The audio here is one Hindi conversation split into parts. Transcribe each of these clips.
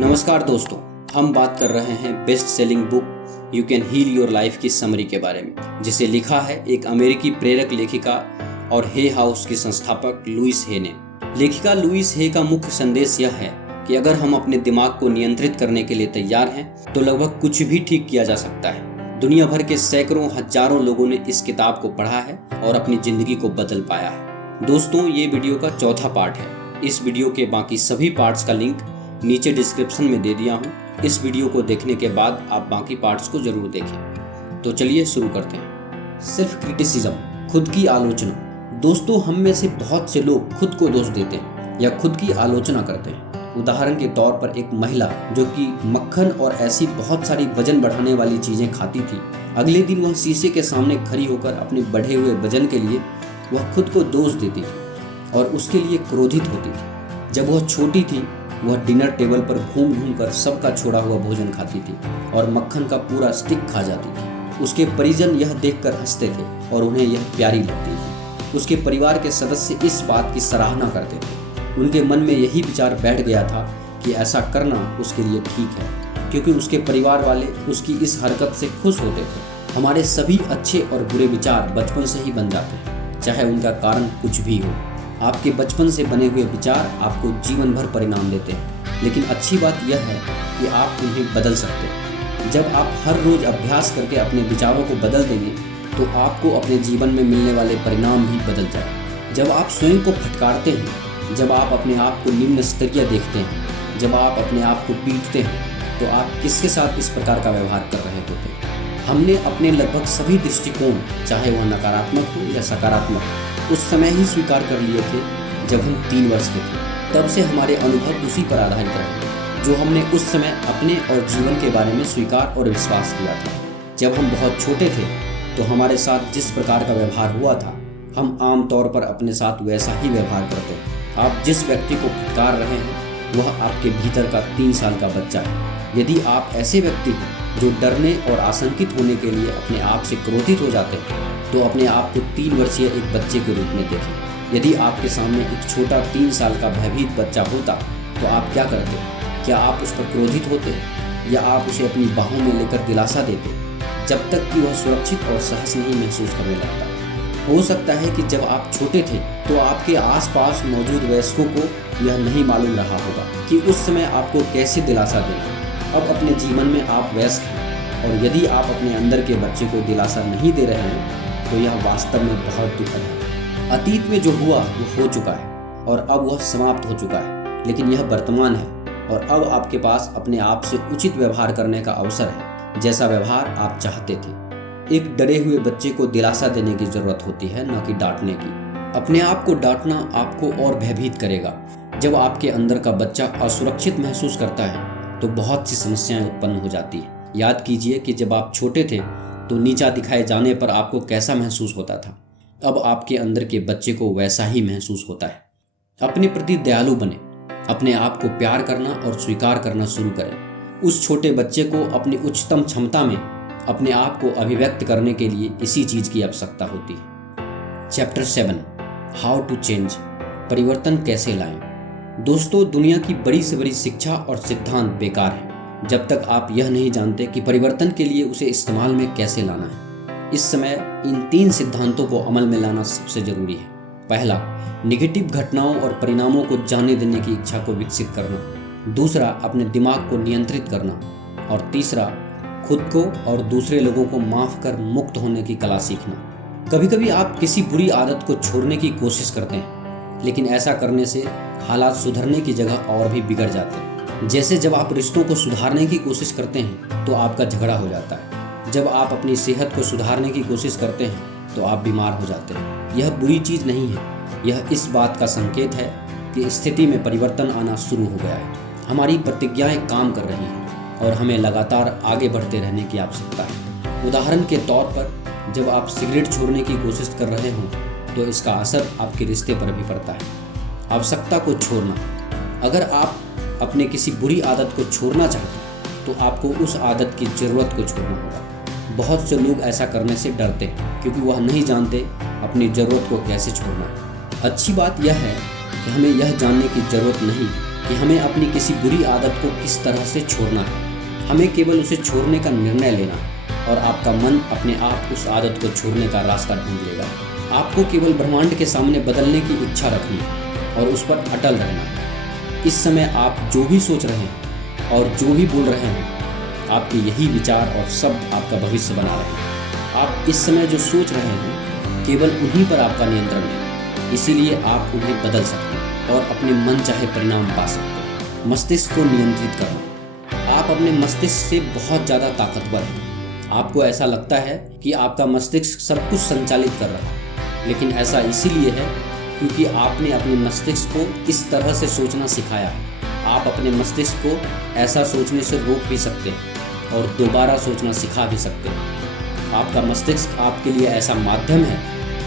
नमस्कार दोस्तों, हम बात कर रहे हैं best selling book you can heal your life की समरी के बारे में, जिसे लिखा है एक अमेरिकी प्रेरक लेखिका और हे हाउस की संस्थापक लुइस हे ने। लेखिका लुइस हे का मुख्य संदेश यह है कि अगर हम अपने दिमाग को नियंत्रित करने के लिए तैयार हैं तो लगभग कुछ भी ठीक किया जा सकता है। दुनिया भर के सैकड़ों हजारों लोगों ने इस किताब को पढ़ा है और अपनी जिंदगी को बदल पाया है। दोस्तों, ये वीडियो का चौथा पार्ट है। इस वीडियो के बाकी सभी पार्ट्स का लिंक नीचे डिस्क्रिप्शन में दे दिया हूँ। इस वीडियो को देखने के बाद आप बाकी पार्ट्स को जरूर देखें। तो चलिए शुरू करते हैं। सेल्फ क्रिटिसिज्म, खुद की आलोचना। दोस्तों, हम में से बहुत से लोग खुद को दोष देते हैं या खुद की आलोचना करते हैं। उदाहरण के तौर पर एक महिला जो कि मक्खन और ऐसी बहुत सारी वजन बढ़ाने वाली चीजें खाती थी, अगले दिन वह शीशे के सामने खड़ी होकर अपने बढ़े हुए वजन के लिए वह खुद को दोष देती थी और उसके लिए क्रोधित होती थी। जब वह छोटी थी, वह डिनर टेबल पर घूम घूम कर सबका छोड़ा हुआ भोजन खाती थी और मक्खन का पूरा स्टिक खा जाती थी। उसके परिजन यह देखकर हंसते थे और उन्हें यह प्यारी लगती थी। उसके परिवार के सदस्य इस बात की सराहना करते थे। उनके मन में यही विचार बैठ गया था कि ऐसा करना उसके लिए ठीक है, क्योंकि उसके परिवार वाले उसकी इस हरकत से खुश होते थे। हमारे सभी अच्छे और बुरे विचार बचपन से ही बन जाते हैं, चाहे उनका कारण कुछ भी हो। आपके बचपन से बने हुए विचार आपको जीवन भर परिणाम देते हैं, लेकिन अच्छी बात यह है कि आप उन्हें बदल सकते हैं। जब आप हर रोज अभ्यास करके अपने विचारों को बदल देंगे तो आपको अपने जीवन में मिलने वाले परिणाम भी बदल जाएंगे। जब आप स्वयं को फटकारते हैं, जब आप अपने आप को निम्न स्तरीय देखते हैं, जब आप अपने आप को पीटते हैं, तो आप किसके साथ इस प्रकार का व्यवहार कर रहे होते हैं। हमने अपने लगभग सभी दृष्टिकोण, चाहे वह नकारात्मक हो या सकारात्मक, उस समय ही स्वीकार कर लिए थे जब हम 3 वर्ष के थे। तब से हमारे अनुभव उसी पर आधारित रहे जो हमने उस समय अपने और जीवन के बारे में स्वीकार और विश्वास किया था। जब हम बहुत छोटे थे तो हमारे साथ जिस प्रकार का व्यवहार हुआ था, हम आम तौर पर अपने साथ वैसा ही व्यवहार करते। आप जिस व्यक्ति को फटकार रहे हैं वह आपके भीतर का 3 साल का बच्चा है। यदि आप ऐसे व्यक्ति हैं जो डरने और आशंकित होने के लिए अपने आप से क्रोधित हो जाते हैं, तो अपने आप को 3 वर्षीय एक बच्चे के रूप में देखें। यदि आपके सामने एक छोटा 3 साल का भयभीत बच्चा होता तो आप क्या करते? क्या आप उस पर क्रोधित होते या आप उसे अपनी बाहों में लेकर दिलासा देते जब तक कि वह सुरक्षित और सहज नहीं महसूस करने लगता? हो सकता है कि जब आप छोटे थे तो आपके आसपास मौजूद वयस्कों को यह नहीं मालूम रहा होगा कि उस समय आपको कैसे दिलासा देना। अब अपने जीवन में आप वयस्क हैं और यदि आप अपने अंदर के बच्चे को दिलासा नहीं दे रहे हैं तो यह वास्तव में बहुत दुखद है। अतीत में जो हुआ वो हो चुका है और अब वह समाप्त हो चुका है, लेकिन यह वर्तमान है और अब आपके पास अपने आप से उचित व्यवहार करने का अवसर है, जैसा व्यवहार आप चाहते थे। एक डरे हुए बच्चे को दिलासा देने की जरूरत होती है, न कि डांटने की। अपने आप को डांटना आपको और भयभीत करेगा। जब आपके अंदर का बच्चा असुरक्षित महसूस करता है तो बहुत सी समस्याएं उत्पन्न हो जाती है। याद कीजिए कि जब आप छोटे थे तो नीचा दिखाए जाने पर आपको कैसा महसूस होता था। अब आपके अंदर के बच्चे को वैसा ही महसूस होता है। अपने प्रति दयालु बने, अपने आप को प्यार करना और स्वीकार करना शुरू करें। उस छोटे बच्चे को अपनी उच्चतम क्षमता में अपने आप को अभिव्यक्त करने के लिए इसी चीज की आवश्यकता होती है। चैप्टर 7, हाउ टू चेंज, परिवर्तन कैसे लाएं। दोस्तों, दुनिया की बड़ी से बड़ी शिक्षा और सिद्धांत बेकार है जब तक आप यह नहीं जानते कि परिवर्तन के लिए उसे इस्तेमाल में कैसे लाना है। इस समय इन 3 सिद्धांतों को अमल में लाना सबसे जरूरी है। पहला, निगेटिव घटनाओं और परिणामों को जाने देने की इच्छा को विकसित करना। दूसरा, अपने दिमाग को नियंत्रित करना। और तीसरा, खुद को और दूसरे लोगों को माफ कर मुक्त होने की कला सीखना। कभी कभी आप किसी बुरी आदत को छोड़ने की कोशिश करते हैं, लेकिन ऐसा करने से हालात सुधरने की जगह और भी बिगड़ जाते हैं। जैसे जब आप रिश्तों को सुधारने की कोशिश करते हैं तो आपका झगड़ा हो जाता है। जब आप अपनी सेहत को सुधारने की कोशिश करते हैं तो आप बीमार हो जाते हैं। यह बुरी चीज़ नहीं है, यह इस बात का संकेत है कि स्थिति में परिवर्तन आना शुरू हो गया है। हमारी प्रतिज्ञाएं काम कर रही हैं और हमें लगातार आगे बढ़ते रहने की आवश्यकता है। उदाहरण के तौर पर, जब आप सिगरेट छोड़ने की कोशिश कर रहे हों तो इसका असर आपके रिश्ते पर भी पड़ता है। आवश्यकता को छोड़ना, अगर आप अपने किसी बुरी आदत को छोड़ना चाहते हैं तो आपको उस आदत की ज़रूरत को छोड़ना होगा। बहुत से लोग ऐसा करने से डरते हैं क्योंकि वह नहीं जानते अपनी ज़रूरत को कैसे छोड़ना है। अच्छी बात यह है कि हमें यह जानने की ज़रूरत नहीं कि हमें अपनी किसी बुरी आदत को किस तरह से छोड़ना है। हमें केवल उसे छोड़ने का निर्णय लेना है और आपका मन अपने आप उस आदत को छोड़ने का रास्ता ढूंढ लेगा। आपको केवल ब्रह्मांड के सामने बदलने की इच्छा रखनी है और उस पर अटल रहना है। इस समय आप जो भी सोच रहे हैं और जो भी बोल रहे हैं, आपके यही विचार और शब्द आपका भविष्य बना रहे हैं। आप इस समय जो सोच रहे हैं केवल उन्हीं पर आपका नियंत्रण है, इसीलिए आप उन्हें बदल सकते हैं और अपने मन चाहे परिणाम पा सकते हैं। मस्तिष्क को नियंत्रित करना। आप अपने मस्तिष्क से बहुत ज़्यादा ताकतवर हैं। आपको ऐसा लगता है कि आपका मस्तिष्क सब कुछ संचालित कर रहा है, लेकिन ऐसा इसीलिए है क्योंकि आपने अपने मस्तिष्क को इस तरह से सोचना सिखाया है। आप अपने मस्तिष्क को ऐसा सोचने से रोक भी सकते हैं और दोबारा सोचना सिखा भी सकते हैं। आपका मस्तिष्क आपके लिए ऐसा माध्यम है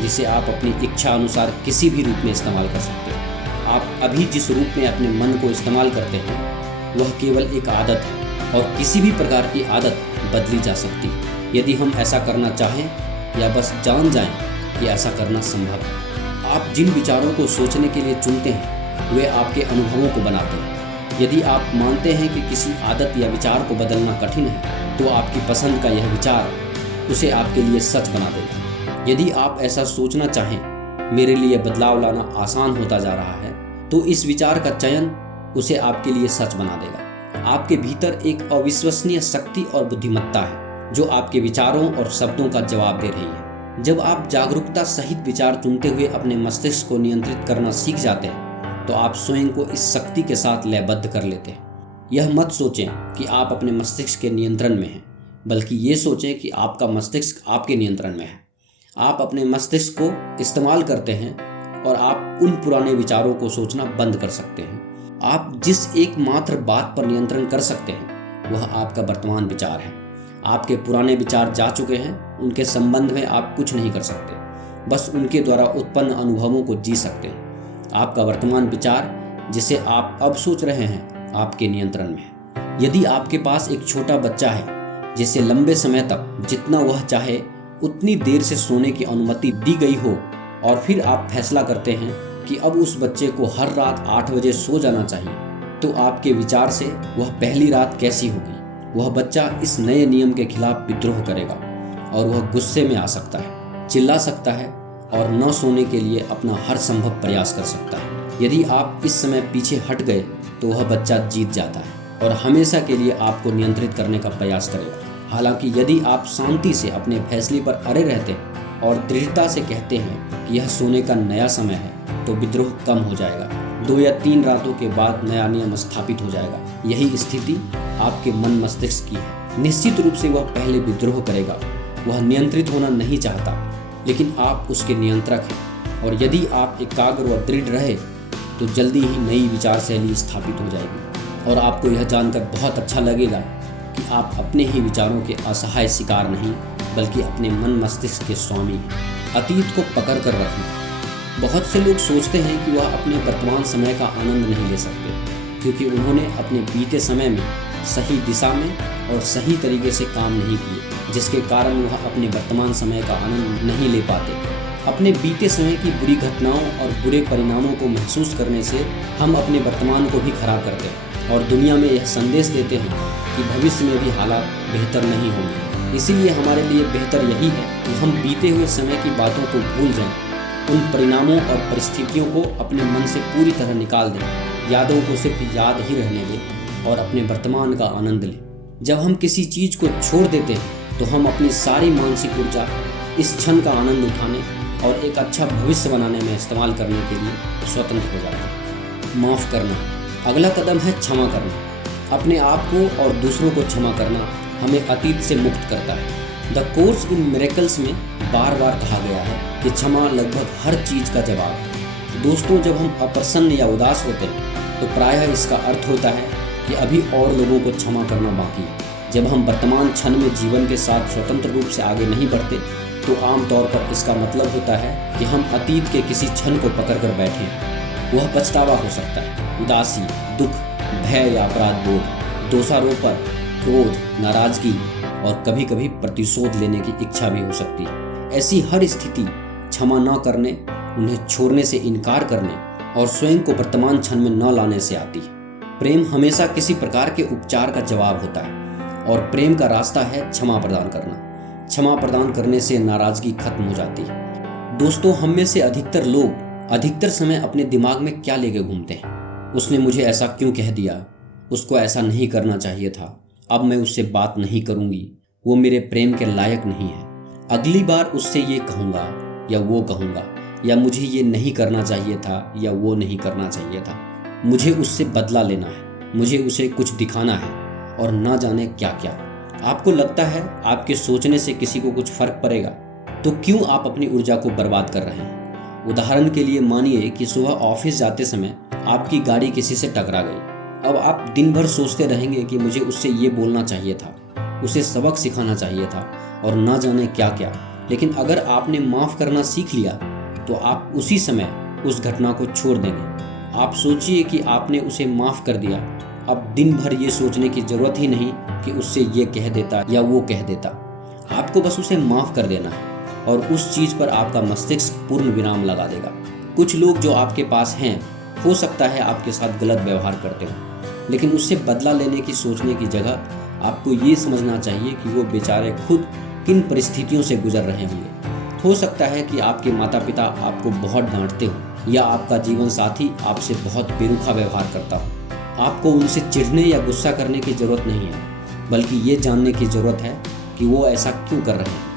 जिसे आप अपनी इच्छा अनुसार किसी भी रूप में इस्तेमाल कर सकते हैं। आप अभी जिस रूप में अपने मन को इस्तेमाल करते हैं वह केवल एक आदत है और किसी भी प्रकार की आदत बदली जा सकती है यदि हम ऐसा करना चाहें या बस जान जाएं कि ऐसा करना संभव है। आप जिन विचारों को सोचने के लिए चुनते हैं वे आपके अनुभवों को बनाते हैं। यदि आप मानते हैं कि किसी आदत या विचार को बदलना कठिन है तो आपकी पसंद का यह विचार उसे आपके लिए सच बना देगा। यदि आप ऐसा सोचना चाहें, मेरे लिए बदलाव लाना आसान होता जा रहा है, तो इस विचार का चयन उसे आपके लिए सच बना देगा। आपके भीतर एक अविश्वसनीय शक्ति और बुद्धिमत्ता है जो आपके विचारों और शब्दों का जवाब दे रही है। जब आप जागरूकता सहित विचार चुनते हुए अपने मस्तिष्क को नियंत्रित करना सीख जाते हैं तो आप स्वयं को इस शक्ति के साथ लयबद्ध कर लेते हैं। यह मत सोचें कि आप अपने मस्तिष्क के नियंत्रण में हैं, बल्कि ये सोचें कि आपका मस्तिष्क आपके नियंत्रण में है। आप अपने मस्तिष्क को इस्तेमाल करते हैं और आप उन पुराने विचारों को सोचना बंद कर सकते हैं। आप जिस एकमात्र बात पर नियंत्रण कर सकते हैं वह आपका वर्तमान विचार है। आपके पुराने विचार जा चुके हैं, उनके संबंध में आप कुछ नहीं कर सकते, बस उनके द्वारा उत्पन्न अनुभवों को जी सकते हैं। आपका वर्तमान विचार जिसे आप अब सोच रहे हैं आपके नियंत्रण में है। यदि आपके पास एक छोटा बच्चा है जिसे लंबे समय तक जितना वह चाहे उतनी देर से सोने की अनुमति दी गई हो और फिर आप फैसला करते हैं कि अब उस बच्चे को हर रात 8 बजे सो जाना चाहिए, तो आपके विचार से वह पहली रात कैसी होगी। वह बच्चा इस नए नियम के खिलाफ विद्रोह करेगा और वह गुस्से में आ सकता है, चिल्ला सकता है और न सोने के लिए अपना हर संभव प्रयास कर सकता है। यदि आप इस समय पीछे हट गए तो वह बच्चा जीत जाता है और हमेशा के लिए आपको नियंत्रित करने का प्रयास करेगा। हालांकि यदि आप शांति से अपने फैसले पर अड़े रहते हैं और दृढ़ता से कहते हैं कि यह सोने का नया समय है, तो विद्रोह कम हो जाएगा। 2 या 3 रातों के बाद नया नियम स्थापित हो जाएगा। यही स्थिति आपके मन मस्तिष्क की है। निश्चित रूप से वह पहले विद्रोह करेगा। वह नियंत्रित होना नहीं चाहता, लेकिन आप उसके नियंत्रक हैं और यदि आप एकाग्र और दृढ़ रहे तो जल्दी ही नई विचार शैली स्थापित हो जाएगी और आपको यह जानकर बहुत अच्छा लगेगा कि आप अपने ही विचारों के असहाय शिकार नहीं बल्कि अपने मन मस्तिष्क के स्वामी हैं। अतीत को पकड़ कर रखना। बहुत से लोग सोचते हैं कि वह अपने वर्तमान समय का आनंद नहीं ले सकते क्योंकि उन्होंने अपने बीते समय में सही दिशा में और सही तरीके से काम नहीं किए, जिसके कारण वह अपने वर्तमान समय का आनंद नहीं ले पाते। अपने बीते समय की बुरी घटनाओं और बुरे परिणामों को महसूस करने से हम अपने वर्तमान को भी खराब करते हैं और दुनिया में यह संदेश देते हैं कि भविष्य में भी हालात बेहतर नहीं होंगे। इसीलिए हमारे लिए बेहतर यही है कि हम बीते हुए समय की बातों को भूल जाएं, उन परिणामों और परिस्थितियों को अपने मन से पूरी तरह निकाल दें, यादों को सिर्फ याद ही रहने दें और अपने वर्तमान का आनंद लें। जब हम किसी चीज़ को छोड़ देते हैं तो हम अपनी सारी मानसिक ऊर्जा इस क्षण का आनंद उठाने और एक अच्छा भविष्य बनाने में इस्तेमाल करने के लिए स्वतंत्र हो जाते हैं। माफ़ करना। अगला कदम है क्षमा करना। अपने आप को और दूसरों को क्षमा करना हमें अतीत से मुक्त करता है। द कोर्स इन मिरेकल्स में बार बार कहा गया है कि क्षमा लगभग हर चीज़ का जवाब है। दोस्तों, जब हम अप्रसन्न या उदास होते हैं तो प्रायः इसका अर्थ होता है कि अभी और लोगों को क्षमा करना बाकी है। जब हम वर्तमान क्षण में जीवन के साथ स्वतंत्र रूप से आगे नहीं बढ़ते तो आमतौर पर इसका मतलब होता है कि हम अतीत के किसी क्षण को पकड़ कर बैठे हैं। वह पछतावा हो सकता है, उदासी, दुख, भय या अपराध बोध, दोषारोपण, क्रोध, नाराजगी और कभी कभी प्रतिशोध लेने की इच्छा भी हो सकती है। ऐसी हर स्थिति क्षमा न करने, उन्हें छोड़ने से इनकार करने और स्वयं को वर्तमान क्षण में न लाने से आती है। प्रेम हमेशा किसी प्रकार के उपचार का जवाब होता है और प्रेम का रास्ता है क्षमा प्रदान करना। क्षमा प्रदान करने से नाराजगी खत्म हो जाती है। दोस्तों, हम में से अधिकतर लोग अधिकतर समय अपने दिमाग में क्या लेके घूमते हैं? उसने मुझे ऐसा क्यों कह दिया, उसको ऐसा नहीं करना चाहिए था, अब मैं उससे बात नहीं करूंगी, वो मेरे प्रेम के लायक नहीं है, अगली बार उससे ये कहूँगा या वो कहूँगा, या मुझे ये नहीं करना चाहिए था या वो नहीं करना चाहिए था, मुझे उससे बदला लेना है, मुझे उसे कुछ दिखाना है और ना जाने क्या क्या। आपको लगता है आपके सोचने से किसी को कुछ फर्क पड़ेगा? तो क्यों आप अपनी ऊर्जा को बर्बाद कर रहे हैं? उदाहरण के लिए मानिए कि सुबह ऑफिस जाते समय आपकी गाड़ी किसी से टकरा गई। अब आप दिन भर सोचते रहेंगे कि मुझे उससे ये बोलना चाहिए था, उसे सबक सिखाना चाहिए था और ना जाने क्या क्या। लेकिन अगर आपने माफ़ करना सीख लिया तो आप उसी समय उस घटना को छोड़ देंगे। आप सोचिए कि आपने उसे माफ़ कर दिया, अब दिन भर ये सोचने की ज़रूरत ही नहीं कि उससे ये कह देता या वो कह देता। आपको बस उसे माफ़ कर देना है और उस चीज़ पर आपका मस्तिष्क पूर्ण विराम लगा देगा। कुछ लोग जो आपके पास हैं, हो सकता है आपके साथ गलत व्यवहार करते हो, लेकिन उससे बदला लेने की सोचने की जगह आपको ये समझना चाहिए कि वो बेचारे खुद किन परिस्थितियों से गुजर रहे होंगे। हो सकता है कि आपके माता पिता आपको बहुत डांटते हो या आपका जीवन साथी आपसे बहुत बेरुखा व्यवहार करता हो। आपको उनसे चिढ़ने या गुस्सा करने की ज़रूरत नहीं है, बल्कि ये जानने की ज़रूरत है कि वो ऐसा क्यों कर रहे हैं।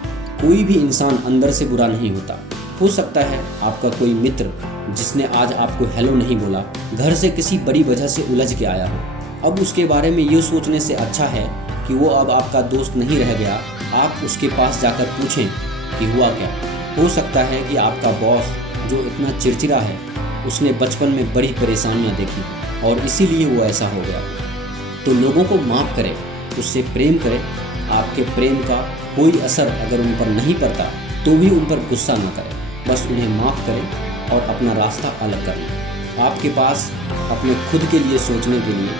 कोई भी इंसान अंदर से बुरा नहीं होता। हो सकता है आपका कोई मित्र जिसने आज आपको हेलो नहीं बोला, घर से किसी बड़ी वजह से उलझ के आया हो। अब उसके बारे में ये सोचने से अच्छा है कि वो अब आपका दोस्त नहीं रह गया, आप उसके पास जाकर पूछें कि हुआ क्या। हो सकता है कि आपका बॉस जो इतना चिड़चिड़ा है, उसने बचपन में बड़ी परेशानियां देखी और इसीलिए वो ऐसा हो गया। तो लोगों को माफ़ करें, उससे प्रेम करें। आपके प्रेम का कोई असर अगर उन पर नहीं पड़ता तो भी उन पर गुस्सा न करें, बस उन्हें माफ़ करें और अपना रास्ता अलग कर लें। आपके पास अपने खुद के लिए सोचने के लिए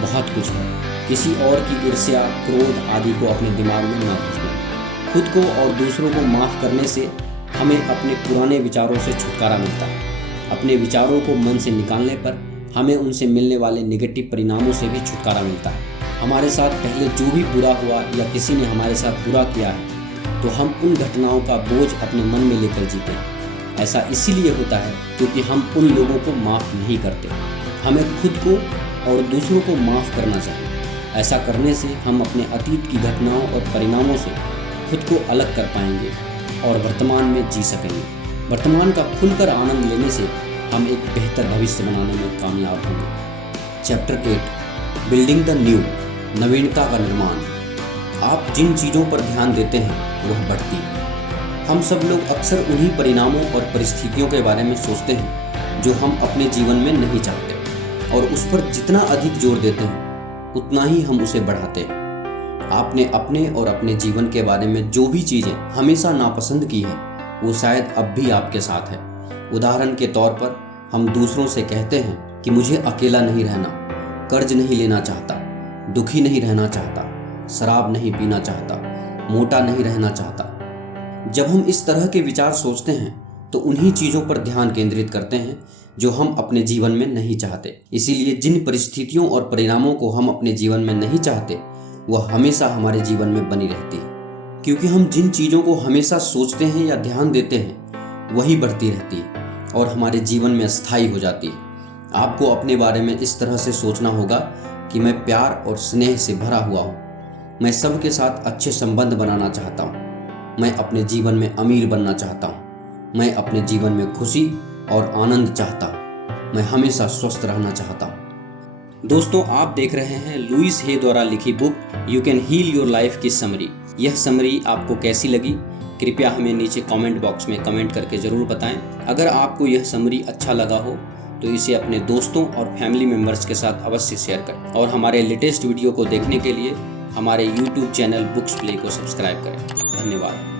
बहुत कुछ है। किसी और की ईर्ष्या, क्रोध आदि को अपने दिमाग में ना घुसने। खुद को और दूसरों को माफ़ करने से हमें अपने पुराने विचारों से छुटकारा मिलता है। अपने विचारों को मन से निकालने पर हमें उनसे मिलने वाले नेगेटिव परिणामों से भी छुटकारा मिलता है। हमारे साथ पहले जो भी बुरा हुआ या किसी ने हमारे साथ बुरा किया है, तो हम उन घटनाओं का बोझ अपने मन में लेकर जीते हैं। ऐसा इसीलिए होता है क्योंकि हम उन लोगों को माफ़ नहीं करते। हमें खुद को और दूसरों को माफ़ करना चाहिए। ऐसा करने से हम अपने अतीत की घटनाओं और परिणामों से खुद को अलग कर पाएंगे और वर्तमान में जी सकेंगे। वर्तमान का खुलकर आनंद लेने से हम एक बेहतर भविष्य बनाने में कामयाब होंगे। चैप्टर 8, बिल्डिंग द न्यू, नवीनता का निर्माण। आप जिन चीज़ों पर ध्यान देते हैं वह बढ़ती है। हम सब लोग अक्सर उन्हीं परिणामों और परिस्थितियों के बारे में सोचते हैं जो हम अपने जीवन में नहीं चाहते, और उस पर जितना अधिक जोर देते हैं उतना ही हम उसे बढ़ाते हैं। आपने अपने और अपने जीवन के बारे में जो भी चीज़ें हमेशा नापसंद की है, वो शायद अब भी आपके साथ है। उदाहरण के तौर पर हम दूसरों से कहते हैं कि मुझे अकेला नहीं रहना, कर्ज नहीं लेना चाहता, दुखी नहीं रहना चाहता, शराब नहीं पीना चाहता, मोटा नहीं रहना चाहता। जब हम इस तरह के विचार सोचते हैं तो उन्हीं चीज़ों पर ध्यान केंद्रित करते हैं जो हम अपने जीवन में नहीं चाहते। इसीलिए जिन परिस्थितियों और परिणामों को हम अपने जीवन में नहीं चाहते, वह हमेशा हमारे जीवन में बनी रहती है। क्योंकि हम जिन चीज़ों को हमेशा सोचते हैं या ध्यान देते हैं, वही बढ़ती रहती है और हमारे जीवन में स्थायी हो जाती है। आपको अपने बारे में इस तरह से सोचना होगा कि मैं प्यार और स्नेह से भरा हुआ हूँ, मैं सबके साथ अच्छे संबंध बनाना चाहता हूँ, मैं अपने जीवन में अमीर बनना चाहता हूँ, मैं अपने जीवन में खुशी और आनंद चाहता हूँ, मैं हमेशा स्वस्थ रहना चाहता हूँ। दोस्तों, आप देख रहे हैं लुइस हे द्वारा लिखी book you can heal your life की समरी। यह समरी आपको कैसी लगी, कृपया हमें नीचे कमेंट बॉक्स में कमेंट करके ज़रूर बताएं। अगर आपको यह समरी अच्छा लगा हो तो इसे अपने दोस्तों और फैमिली मेम्बर्स के साथ अवश्य शेयर करें, और हमारे लेटेस्ट वीडियो को देखने के लिए हमारे YouTube चैनल बुक्स प्ले को सब्सक्राइब करें। धन्यवाद।